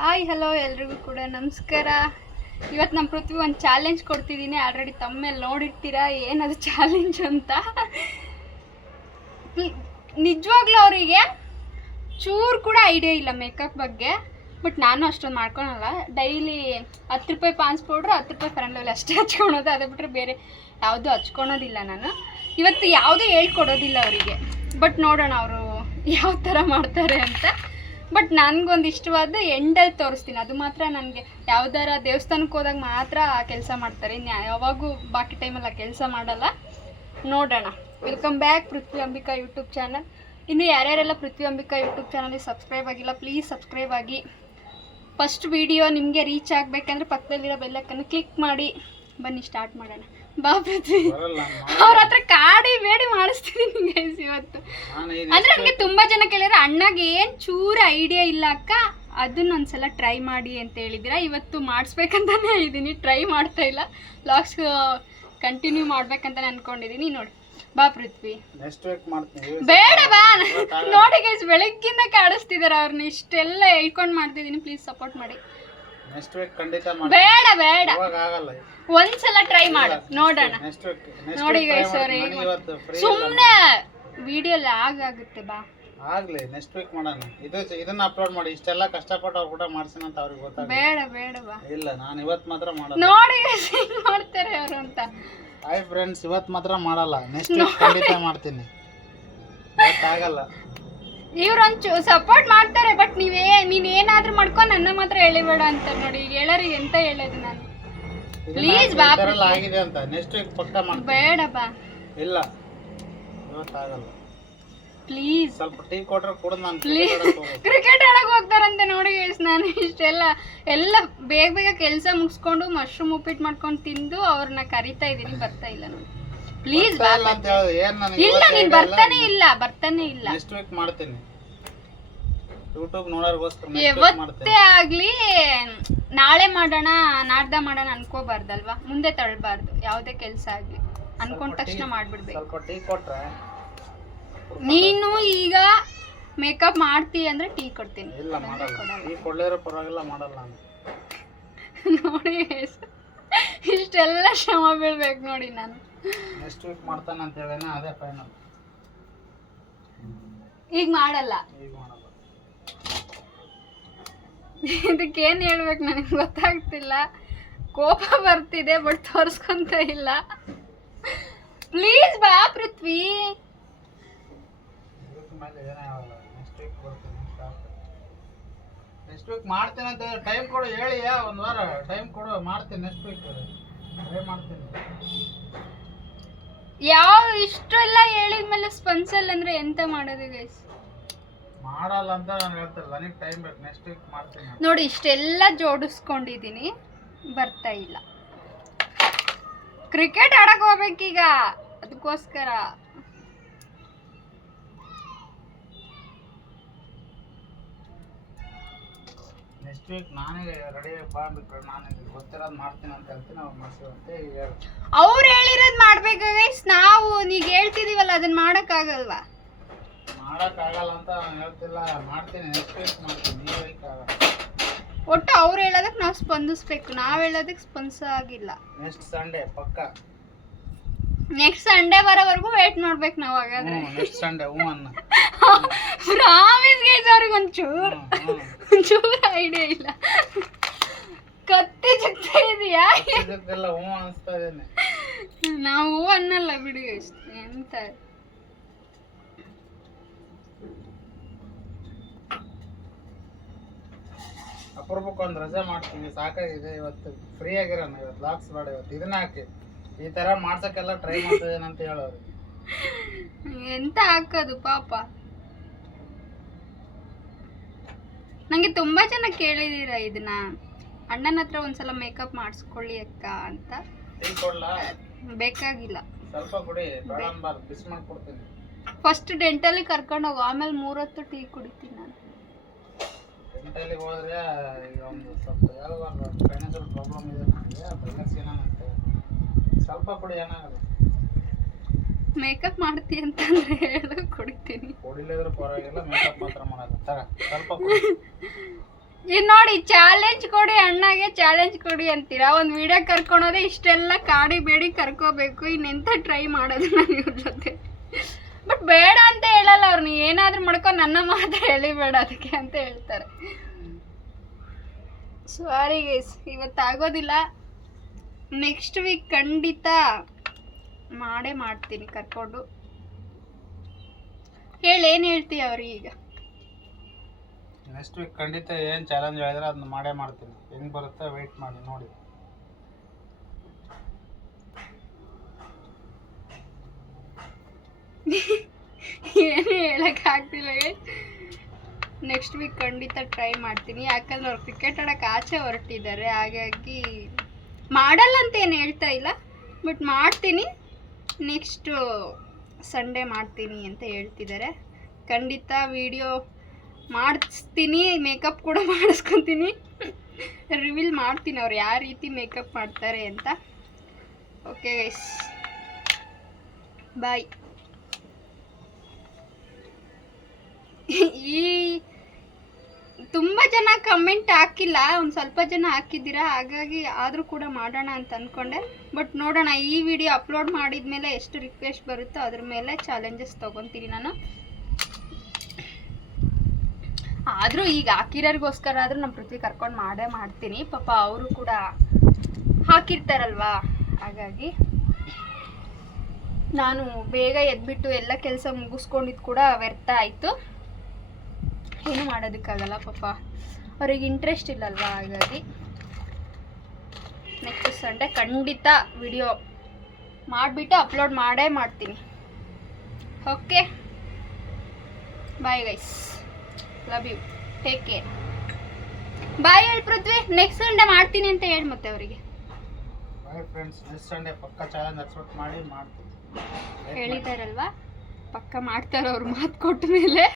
Hi hello ಎಲ್ರಿಗೂ ಕೂಡ ನಮಸ್ಕಾರ. ಇವತ್ತು ನಮ್ಮ ಪೃಥ್ವಿ ಒಂದು ಚಾಲೆಂಜ್ ಕೊಡ್ತಿದ್ದೀನಿ. ಆಲ್ರೆಡಿ ತಮ್ಮೇಲೆ ನೋಡಿರ್ತೀರಾ ಏನದು ಚಾಲೆಂಜ್ ಅಂತ. ನಿಜವಾಗ್ಲೂ ಅವರಿಗೆ ಚೂರು ಕೂಡ ಐಡಿಯಾ ಇಲ್ಲ ಮೇಕಪ್ ಬಗ್ಗೆ. ಬಟ್ ನಾನು ಅಷ್ಟೊಂದು ಮಾಡ್ಕೊಳಲ್ಲ. ಡೈಲಿ 10 ರೂಪಾಯಿ ಪಾನ್ಸ್ ಪೌಡ್ರು 10 ರೂಪಾಯಿ ಫೇರ್ ಆ್ಯಂಡ್ ಲವ್ಲಿ ಅಷ್ಟೇ ಹಚ್ಕೊಳೋದು. ಅದೇ ಬಿಟ್ಟರೆ ಬೇರೆ ಯಾವುದೂ ಹಚ್ಕೊಳೋದಿಲ್ಲ ನಾನು. ಇವತ್ತು ಯಾವುದೂ ಹೇಳ್ಕೊಡೋದಿಲ್ಲ ಅವರಿಗೆ. ಬಟ್ ನೋಡೋಣ ಅವರು ಯಾವ ಥರ ಮಾಡ್ತಾರೆ ಅಂತ. ಬಟ್ ನನಗೊಂದು ಇಷ್ಟವಾದ ಎಂಡಲ್ಲಿ ತೋರಿಸ್ತೀನಿ. ಅದು ಮಾತ್ರ ನನಗೆ ಯಾವ್ದಾರ ದೇವಸ್ಥಾನಕ್ಕೆ ಹೋದಾಗ ಮಾತ್ರ ಕೆಲಸ ಮಾಡ್ತಾರೆ. ಇನ್ನು ಯಾವಾಗೂ ಬಾಕಿ ಟೈಮಲ್ಲಿ ಕೆಲಸ ಮಾಡಲ್ಲ. ನೋಡೋಣ. ವೆಲ್ಕಮ್ ಬ್ಯಾಕ್ ಪೃಥ್ವಿ ಅಂಬಿಕಾ ಯೂಟ್ಯೂಬ್ ಚಾನಲ್. ಇನ್ನು ಯಾರ್ಯಾರೆಲ್ಲ ಪೃಥ್ವಿ ಅಂಬಿಕಾ ಯೂಟ್ಯೂಬ್ ಚಾನಲ್ಗೆ ಸಬ್ಸ್ಕ್ರೈಬ್ ಆಗಿಲ್ಲ ಪ್ಲೀಸ್ ಸಬ್ಸ್ಕ್ರೈಬ್ ಆಗಿ. ಫಸ್ಟ್ ವಿಡಿಯೋ ನಿಮಗೆ ರೀಚ್ ಆಗಬೇಕಂದ್ರೆ ಪಕ್ಕದಲ್ಲಿರೋ ಬೆಲ್ಲಕ್ಕನ್ನು ಕ್ಲಿಕ್ ಮಾಡಿ. ಬನ್ನಿ ಸ್ಟಾರ್ಟ್ ಮಾಡೋಣ. ಬಾ ಪೃಥ್ವಿ. ಅವ್ರ ಹತ್ರ ಕಾಡಿ ಬೇಡಿ ಮಾಡಿಸ್ತಿದ್ದೀನಿ ಗೈಸ್ ಇವತ್ತು. ಅಂದ್ರೆ ನನಗೆ ತುಂಬಾ ಜನ ಕೇಳಿದ್ರೆ ಅಣ್ಣಗೆ ಏನ್ ಚೂರು ಐಡಿಯಾ ಇಲ್ಲ ಅಕ್ಕ, ಅದನ್ನ ಒಂದ್ಸಲ ಟ್ರೈ ಮಾಡಿ ಅಂತ ಹೇಳಿದ್ದೀರಾ. ಇವತ್ತು ಮಾಡಿಸ್ಬೇಕಂತಾನೆ ಇದ್ದೀನಿ, ಟ್ರೈ ಮಾಡ್ತಾ ಇಲ್ಲ. ವ್ಲಾಗ್ಸ್ ಕಂಟಿನ್ಯೂ ಮಾಡ್ಬೇಕಂತಾನೆ ಅನ್ಕೊಂಡಿದ್ದೀನಿ. ನೋಡಿ ಬಾ ಪೃಥ್ವಿ. ಬೇಡ ಬಾ. ನೋಡಿ ಗೈಸ್ ಬೆಳಗ್ಗಿಂದ ಕಾಡಿಸ್ತಿದಾರೆ ಅವ್ರನ್ನ. ಇಷ್ಟೆಲ್ಲ ಹೇಳ್ಕೊಂಡು ಮಾಡ್ತಿದ್ದೀನಿ, ಪ್ಲೀಸ್ ಸಪೋರ್ಟ್ ಮಾಡಿ. ಬೇಡ ಬೇಡ, ಒಂದ್ಸಲ ಟ್ರೈ ಮಾಡು ನೋಡೋಣ. ನೋಡಿ ಗೈಸ್ ಅವ್ರೆ, ಸುಮ್ಮನೆ ವಿಡಿಯೋ ಲ್ಯಾಗ್ ಆಗುತ್ತೆ. ಬಾ ಆಗ್ಲಿ, ನೆಕ್ಸ್ಟ್ ವೀಕ್ ಮಾಡೋಣ. ಇದನ್ನ ಅಪ್ಲೋಡ್ ಮಾಡಿ. ಇಷ್ಟೆಲ್ಲ ಕಷ್ಟಪಟ್ಟು ಅವ್ರು ಕೂಡ ಮಾಡ್ಸಿನ ಅಂತ ಅವ್ರಿಗೆ ಗೊತ್ತಾಗ. ಬೇಡ ಬೇಡ ಬಾ. ಇಲ್ಲ, ನಾನು ಇವತ್ತು ಮಾತ್ರ ಮಾಡಲ್ಲ. ನೋಡಿ ಹೆಂಗ್ ಮಾಡ್ತಾರೆ ಅವರು ಅಂತ. ಹಾಯ್ ಫ್ರೆಂಡ್ಸ್, ಇವತ್ತು ಮಾತ್ರ ಮಾಡಲ್ಲ, ನೆಕ್ಸ್ಟ್ ವೀಕ್ ಖಂಡಿತ ಮಾಡ್ತೀನಿ. ಆಗಲ್ಲ. ಇವ್ರೊಂಚು ಸಪೋರ್ಟ್ ಮಾಡ್ತಾರೆ. ಬಟ್ ನೀನ್ ಏನಾದ್ರೂ ಮಾಡ್ಕೊ, ನನ್ನ ಮಾತ್ರ ಹೇಳಿಬೇಡ ಅಂತ. ನೋಡಿ ಈಗ ಹೇಳೋರಿಗೆ ಎಂತ ಹೇಳೋದು ನಾನು. ಪ್ಲೀಸ್ ಬಾ. ಆಗಿದೆ ಅಂತ ನೆಕ್ಸ್ಟ್ ವೀಕ್ ಪಕ್ಕ ಮಾಡ್ತೀನಿ. ಬೇಡ ಬಾ. ಇಲ್ಲ, ಇವತ್ತಾಗಲ್ಲ. ಪ್ಲೀಸ್ ಸ್ವಲ್ಪ ಟೀ ಕೊಟ್ರೆ ಕೂಡ ನಾನು ಕ್ರಿಕೆಟ್ ಆಡಕ್ ಹೋಗ್ತಾರಂತೆ. ನೋಡಿ ನಾನು ಇಷ್ಟೆಲ್ಲ ಬೇಗ ಬೇಗ ಕೆಲಸ ಮುಗಿಸ್ಕೊಂಡು ಮಶ್ರೂಮ್ ಉಪ್ಪಿಟ್ಟು ಮಾಡ್ಕೊಂಡು ತಿಂದು ಅವ್ರನ್ನ ಕರಿತಾ ಇದೀನಿ. ಬರ್ತಾ ಇಲ್ಲ ನೋಡಿ. ಪ್ಲೀಸ್ ಬಾ. ಇಲ್ಲ, ನೀನ್ ಬರ್ತಾನೆ ಇಲ್ಲ. ನೆಕ್ಸ್ಟ್ ವೀಕ್ ಮಾಡ್ತೀನಿ. ಯೂಟ್ಯೂಬ್ ನೋಡೋರ್ಗೋಸ್ಕರ ಯಾವತ್ತೇ ಆಗ್ಲಿ ನಾಳೆ ಮಾಡೋಣ ನಾಡ್ದ ಮಾಡೋಣ ಅನ್ಕೋಬಾರ್ದಲ್ವಾ. ಮುಂದೆ ತಳ್ಬಾರ್ದು. ಯಾವುದೇ ಕೆಲಸ ಆಗ್ಲಿ ಅನ್ಕೊಂಡ ತಕ್ಷಣ ಮಾಡ್ಬಿಡ್ಬೇಕು. ಸ್ವಲ್ಪ ಟೀ ಕೊಟ್ರೆ. ನೀನು ಈಗ ಮೇಕಪ್ ಮಾಡ್ತೀಯ ಅಂದ್ರೆ ಟೀ ಕೊಡ್ತೀನಿ. ಇಲ್ಲ, ಮಾಡಲ್ಲ. ಟೀ ಕೊಡ್ಲಿರೋ ಪರವಾಗಿಲ್ಲ, ಮಾಡಲ್ಲ ನಾನು. ನೋಡಿ ಇಷ್ಟೆಲ್ಲ ಶ್ರಮ ಬೀಳ್ಬೇಕು ನೋಡಿ ನಾನು. ನೆಕ್ಸ್ಟ್ ವೀಕ್ ಮಾಡ್ತಾನೆ ಅಂತ ಹೇಳೇನೆ, ಅದೇ ಫೈನಲ್. ಈಗ ಮಾಡಲ್ಲ. ಇದಕ್ಕೇನು ಹೇಳ್ಬೇಕು ನನಗೆ ಗೊತ್ತಾಗ್ತಿಲ್ಲ. ಕೋಪ ಬರ್ತಿದೆ ಬಟ್ ತೋರಿಸ್ಕೊಂತ ಇಲ್ಲ. ಪ್ಲೀಸ್ ಬಾ ಪೃಥ್ವಿ. ನೆಕ್ಸ್ಟ್ ವೀಕ್ ಮಾಡ್ತೀನಿ ಅಂತ ಟೈಮ್ ಕೊಡು. ಹೇಳಿಯಾ, ಒಂದು ವಾರ ಟೈಮ್ ಕೊಡು, ಮಾಡ್ತೀನಿ. ನೆಕ್ಸ್ಟ್ ವೀಕ್ ಅದೇ ಮಾಡ್ತೀನಿ. ಯಾವ ಇಷ್ಟೆಲ್ಲ ಹೇಳಿದ್ಮೇಲೆ ಸ್ಪಂದಲ್ಲ ಅಂದ್ರೆ ಎಂತ ಮಾಡೋದು ಗೈಸ್? ಮಾಡಲ್ಲ ಅಂತ ನಾನು ಹೇಳ್ತಿಲ್ಲ, ನನಗೆ ಟೈಮ್ ಬೇಕು. ನೆಕ್ಸ್ಟ್ ವೀಕ್ ಮಾಡ್ತೀನಿ. ನೋಡಿ ಇಷ್ಟೆಲ್ಲ ಜೋಡಿಸ್ಕೊಂಡಿದ್ದೀನಿ, ಬರ್ತಾ ಇಲ್ಲ. ಕ್ರಿಕೆಟ್ ಆಡಕ್ ಹೋಗ್ಬೇಕೀಗ, ಅದಕ್ಕೋಸ್ಕರ. ನೆಕ್ಸ್ಟ್ ವೀಕ್ ನಾನೇ ರೆಡಿ ಬಾ ಅಂದ್ಬಿಟ್ರೆ ನಾನು ಗೊತ್ತಿರೋದು ಮಾಡ್ತೀನಿ ಅಂತ ಹೇಳ್ತೀನಿ. ಅವ್ರು ಮಾಡಿಸುವಂತೆ ಅವ್ರು ಹೇಳಿರೋದು ಮಾಡ್ಬೇಕು ಗೈಸ್. ನಾವು ನೀಗ ಹೇಳ್ತಿದೀವಲ್ಲ, ಅದನ್ನ ಮಾಡಕ್ಕಾಗಲ್ವಾ? ಮಾಡಕ್ಕಾಗಲ್ಲ ಅಂತ ನಾನು ಹೇಳ್ತಿಲ್ಲ, ಮಾಡ್ತೀನಿ. ನೆಕ್ಸ್ಟ್ ವೀಕ್ ಮಾಡ್ತೀನಿ. ಈ ವೀಕ್ ಆಗಲ್ಲ. ಒಟ್ಟು ಅವ್ರು ಹೇಳೋದಕ್ಕೆ ನಾವು ಸ್ಪಂದಿಸ್ಬೇಕು. ನಾವು ಹೇಳೋದಕ್ಕೆ ಸ್ಪಂದಿಸಾಗಿಲ್ಲ. ನೆಕ್ಸ್ಟ್ ಸಂಡೇ ಪಕ್ಕ. ನೆಕ್ಸ್ಟ್ ಸಂಡೇ ಬರೋವರೆಗೂ ವೇಟ್ ಮಾಡ್ಬೇಕು ನಾವು. ಹಾಗಾದ್ರೆ ನೆಕ್ಸ್ಟ್ ಸಂಡೇ ಅನ್ನ ಪ್ರಾಮಿಸ್ ಗೈಸ್. ಅವ್ರಿಗೆ ಒಂಚೂರು ಐಡಿಯಾ ಇಲ್ಲ. ಕತ್ತಿ ಜಗ್ತಾ ಇದೆಯಾ? ಅನಿಸ್ತಾ ಇದ್ದೇನೆ. ನಾವು ಅನ್ನಲ್ಲ ಬಿಡಿ ಗೈಸ್. ಎಂತ ಅಪರೂಪಕ್ಕೆ ಒಂದು ರಜೆ ಮಾಡ್ತೀನಿ, ಸಾಕಾಗಿದೆ. ಇವತ್ತು ಫ್ರೀ ಆಗಿರೋಣ. ಇವತ್ತು ಲಾಕ್ಸ್ ಬೇಡ, ಇವತ್ತು ಇದನ್ನ ಹಾಕಿ ಈ ತರ ಮಾಡ್ಸಕ್ಕೆಲ್ಲ ಟ್ರೈ ಮಾಡ್ತಿದ್ದೇನೆ ಅಂತ ಹೇಳೋರು. ಎಂತ ಹಾಕೋದು ಪಾಪ. ನಂಗೆ ತುಂಬಾ ಜನ ಕೇಳಿದೀರ ಇದನ್ನ, ಅಣ್ಣನ ಹತ್ರ ಒಂದ್ಸಲ ಮೇಕಪ್ ಮಾಡಿಸ್ಕೊಳ್ಳಿ ಅಕ್ಕ ಅಂತ. ಬೇಕಾಗಿಲ್ಲ, ಸ್ವಲ್ಪ ಕುಡಿ. ಬಿಸಿ ಮಾಡ್ಕೊಡ್ತೀನಿ. ಫಸ್ಟ್ ಡೆಂಟಲ್ಲಿ ಕರ್ಕೊಂಡು ಹೋಗು, ಆಮೇಲೆ 3 ಹೊತ್ತು ಟೀ ಕುಡಿತೀನಿ ನಾನು. ಡೆಂಟಲ್ಲಿ ಹೋದ್ರೆ ಈಗ ಒಂದು ಸ್ವಲ್ಪ ಹೇಳ್ಬಾರ್ದು, ಫೈನಾನ್ಷಿಯಲ್ ಪ್ರಾಬ್ಲಮ್ ಇದೆ ನನಗೆ. ಸ್ವಲ್ಪ ಕುಡಿ, ಏನಾಗಲ್ಲ. ಮೇಕಪ್ ಮಾಡ್ತೀಯ ಅಂತಂದ್ರೆ ಹೇಳು, ಕುಡಿತೀನಿ. ಕುಡಿಲಿದ್ರು ಪರವಾಗಿಲ್ಲ, ಮೇಕಪ್ ಮಾತ್ರ ಮಾಡಲ್ಲ. ಸ್ವಲ್ಪ ಇದು ನೋಡಿ, ಚಾಲೆಂಜ್ ಕೊಡಿ ಅಣ್ಣಗೆ, ಚಾಲೆಂಜ್ ಕೊಡಿ ಅಂತೀರಾ. ಒಂದು ವಿಡಿಯೋ ಕರ್ಕೊಳೋದೇ ಇಷ್ಟೆಲ್ಲ ಕಾಡಿ ಬೇಡಿ ಕರ್ಕೋಬೇಕು, ಇನ್ನೆಂತ ಟ್ರೈ ಮಾಡೋದು ನಾನು ಇವ್ರ ಜೊತೆ. ಬಟ್ ಬೇಡ ಅಂತ ಹೇಳಲ್ಲ ಅವ್ರು, ನೀ ಏನಾದರೂ ಮಾಡ್ಕೊಂಡು ನನ್ನ ಮಾತ್ರ ಎಳಿಬೇಡ ಅದಕ್ಕೆ ಅಂತ ಹೇಳ್ತಾರೆ. ಸಾರಿ ಗೈಸ್, ಇವತ್ತಾಗೋದಿಲ್ಲ, ನೆಕ್ಸ್ಟ್ ವೀಕ್ ಖಂಡಿತ ಮಾಡೇ ಮಾಡ್ತೀನಿ ಕರ್ಕೊಂಡು. ಏನು ಹೇಳ್ತೀಯ ಅವ್ರಿಗೆ ಈಗ? ನೆಕ್ಸ್ಟ್ ವೀಕ್ ಖಂಡಿತ ಏನು ಚಾಲೆಂಜ್ ಹೇಳಿದ್ರೆ ಅದನ್ನ ಮಾಡೇ ಮಾಡ್ತೀನಿ. ಹೆಂಗೆ ಬರುತ್ತೆ ವೆಯ್ಟ್ ಮಾಡಿ ನೋಡಿ. ಏನು ಹೇಳೋಕ್ಕಾಗ್ತಿಲ್ಲ. ನೆಕ್ಸ್ಟ್ ವೀಕ್ ಖಂಡಿತ ಟ್ರೈ ಮಾಡ್ತೀನಿ, ಯಾಕಂದ್ರೆ ಅವ್ರು ಕ್ರಿಕೆಟ್ ಆಡೋಕೆ ಆಚೆ ಹೊರಟಿದ್ದಾರೆ. ಹಾಗಾಗಿ ಮಾಡಲ್ಲ ಅಂತ ಏನು ಹೇಳ್ತಾ ಇಲ್ಲ, ಬಟ್ ಮಾಡ್ತೀನಿ. ನೆಕ್ಸ್ಟು ಸಂಡೇ ಮಾಡ್ತೀನಿ ಅಂತ ಹೇಳ್ತಿದ್ದಾರೆ. ಖಂಡಿತ ವಿಡಿಯೋ ಮಾಡಿಸ್ತೀನಿ, ಮೇಕಪ್ ಕೂಡ ಮಾಡಿಸ್ಕೊತೀನಿ, ರಿವೀಲ್ ಮಾಡ್ತೀನಿ ಅವ್ರು ಯಾವ ರೀತಿ ಮೇಕಪ್ ಮಾಡ್ತಾರೆ ಅಂತ. ಓಕೆ ಗೈಸ್, ಬಾಯ್. ಈ ತುಂಬ ಜನ ಕಮೆಂಟ್ ಹಾಕಿಲ್ಲ, ಒಂದು ಸ್ವಲ್ಪ ಜನ ಹಾಕಿದ್ದೀರಾ, ಹಾಗಾಗಿ ಆದರೂ ಕೂಡ ಮಾಡೋಣ ಅಂತ ಅಂದ್ಕೊಂಡೆ. ಬಟ್ ನೋಡೋಣ, ಈ ವಿಡಿಯೋ ಅಪ್ಲೋಡ್ ಮಾಡಿದ ಮೇಲೆ ಎಷ್ಟು ರಿಕ್ವೆಸ್ಟ್ ಬರುತ್ತೋ ಅದ್ರ ಮೇಲೆ ಚಾಲೆಂಜಸ್ ತೊಗೊತೀನಿ ನಾನು. ಆದರೂ ಈಗ ಹಾಕಿರೋರಿಗೋಸ್ಕರ ಆದರೂ ನಮ್ಮ ಪೃಥ್ವಿ ಕರ್ಕೊಂಡು ಮಾಡೇ ಮಾಡ್ತೀನಿ. ಪಾಪ ಅವರು ಕೂಡ ಹಾಕಿರ್ತಾರಲ್ವಾ, ಹಾಗಾಗಿ ನಾನು ಬೇಗ ಎದ್ಬಿಟ್ಟು ಎಲ್ಲ ಕೆಲಸ ಮುಗಿಸ್ಕೊಂಡಿದ್ದು ಕೂಡ ವ್ಯರ್ಥ ಆಯಿತು. ಏನು ಮಾಡೋದಕ್ಕಾಗಲ್ಲ, ಪಾಪ ಅವ್ರಿಗೆ ಇಂಟ್ರೆಸ್ಟ್ ಇಲ್ಲಲ್ವಾ. ಹಾಗಾಗಿ ನೆಕ್ಸ್ಟ್ ಸಂಡೇ ಖಂಡಿತ ವಿಡಿಯೋ ಮಾಡಿಬಿಟ್ಟು ಅಪ್ಲೋಡ್ ಮಾಡೇ ಮಾಡ್ತೀನಿ. Okay, bye guys, love you, take care. Bye ಹೇಳಿ ಪೃಥ್ವಿ, ನೆಕ್ಸ್ಟ್ ಸಂಡೇ ಮಾಡ್ತೀನಿ ಅಂತ ಹೇಳಿ ಮತ್ತೆ ಅವರಿಗೆ. ಬಾಯ್ ಫ್ರೆಂಡ್ಸ್, ನೆಕ್ಸ್ಟ್ ಸಂಡೇ ಪಕ್ಕ ಚಾಲೆಂಜ್ ಅಕ್ಸೆಪ್ಟ್ ಮಾಡಿ ಮಾಡ್ತೀನಿ. ಹೇಳಿದಾರಲ್ವಾ, ಪಕ್ಕ ಮಾಡ್ತಾರೆ ಅವ್ರು ಮಾತು ಕೊಟ್ಟ ಮೇಲೆ.